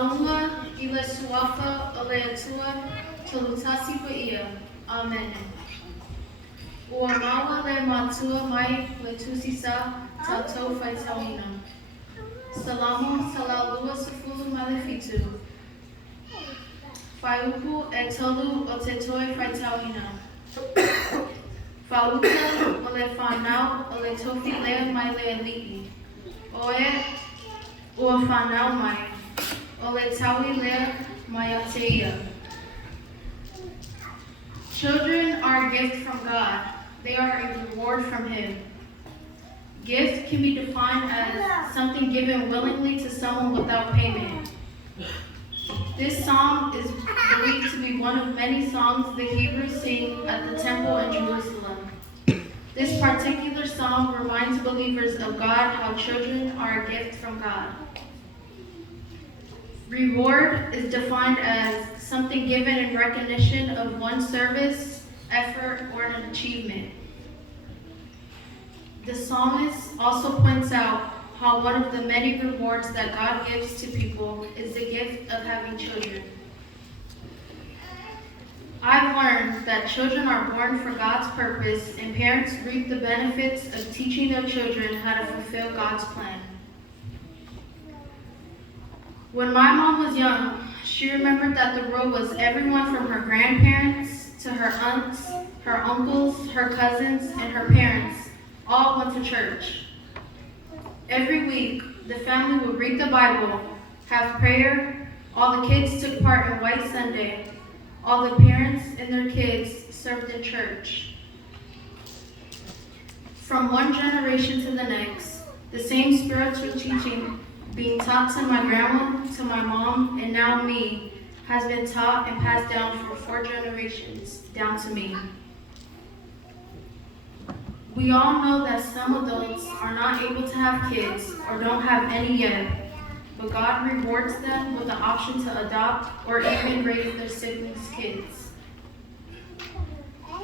Aua ila suafa ole atua tolutasi pa ia. Amen. Ua maua le matua mai le tusisa tatou faitauina. Salamo salalua sefulu malefitu. Faiupu e tolu o te toi faitauina. Fauta o le whanau o le tofi lea mai le ali'i. Oe ua whanau mai o le taui lea mai a te ia. Children are a gift from God. They are a reward from Him. Gift can be defined as something given willingly to someone without payment. This psalm is believed to be one of many songs the Hebrews sing at the temple in Jerusalem. This particular psalm reminds believers of God how children are a gift from God. Reward is defined as something given in recognition of one's service, effort, or an achievement. The psalmist also points out how one of the many rewards that God gives to people is the gift of having children. I've learned that children are born for God's purpose, and parents reap the benefits of teaching their children how to fulfill God's plan. When my mom was young, she remembered that the world was everyone from her grandparents to her aunts, her uncles, her cousins, and her parents all went to church. Every week, the family would read the Bible, have prayer, all the kids took part in White Sunday, all the parents and their kids served in church. From one generation to the next, the same spiritual teaching being taught to my grandma, to my mom, and now me, has been taught and passed down for 4 generations, down to me. We all know that some adults are not able to have kids or don't have any yet, but God rewards them with the option to adopt or even raise their siblings' kids.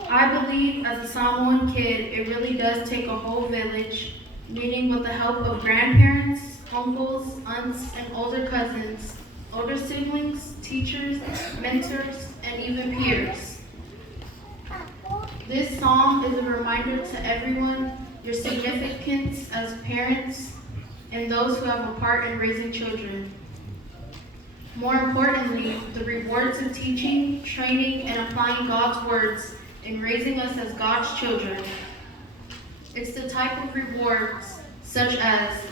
I believe as a Samoan kid, it really does take a whole village, meaning with the help of grandparents, uncles, aunts, and older cousins, older siblings, teachers, mentors, and even peers. This psalm is a reminder to everyone your significance as parents and those who have a part in raising children. More importantly, the rewards of teaching, training, and applying God's words in raising us as God's children. It's the type of rewards such as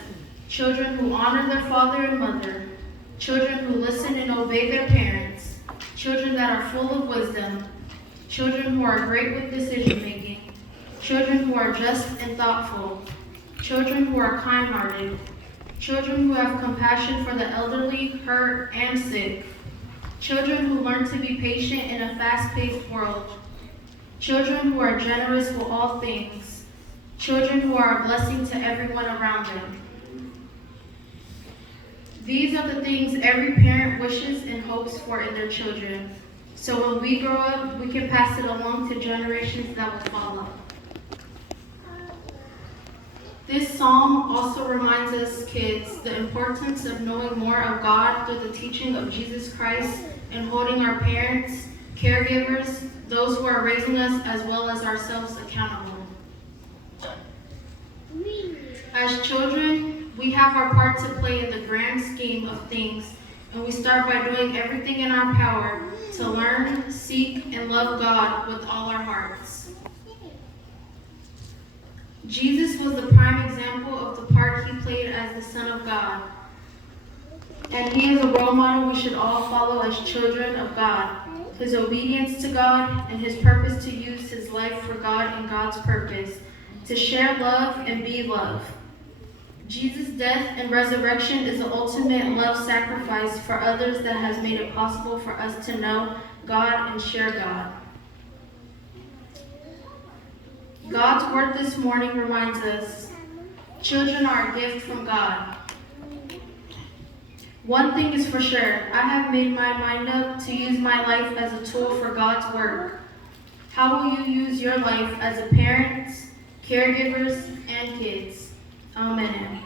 children who honor their father and mother, children who listen and obey their parents, children that are full of wisdom, children who are great with decision making, children who are just and thoughtful, children who are kind-hearted, children who have compassion for the elderly, hurt, and sick, children who learn to be patient in a fast-paced world, children who are generous with all things, children who are a blessing to everyone around them. These are the things every parent wishes and hopes for in their children. So when we grow up, we can pass it along to generations that will follow. This psalm also reminds us kids the importance of knowing more of God through the teaching of Jesus Christ and holding our parents, caregivers, those who are raising us, as well as ourselves accountable. As children, we have our part to play in the grand scheme of things, and we start by doing everything in our power to learn, seek, and love God with all our hearts. Jesus was the prime example of the part he played as the Son of God. And he is a role model we should all follow as children of God. His obedience to God and his purpose to use his life for God and God's purpose, to share love and be love. Jesus' death and resurrection is the ultimate love sacrifice for others that has made it possible for us to know God and share God. God's word this morning reminds us, children are a gift from God. One thing is for sure, I have made my mind up to use my life as a tool for God's work. How will you use your life as a parent, caregivers, and kids? Amen.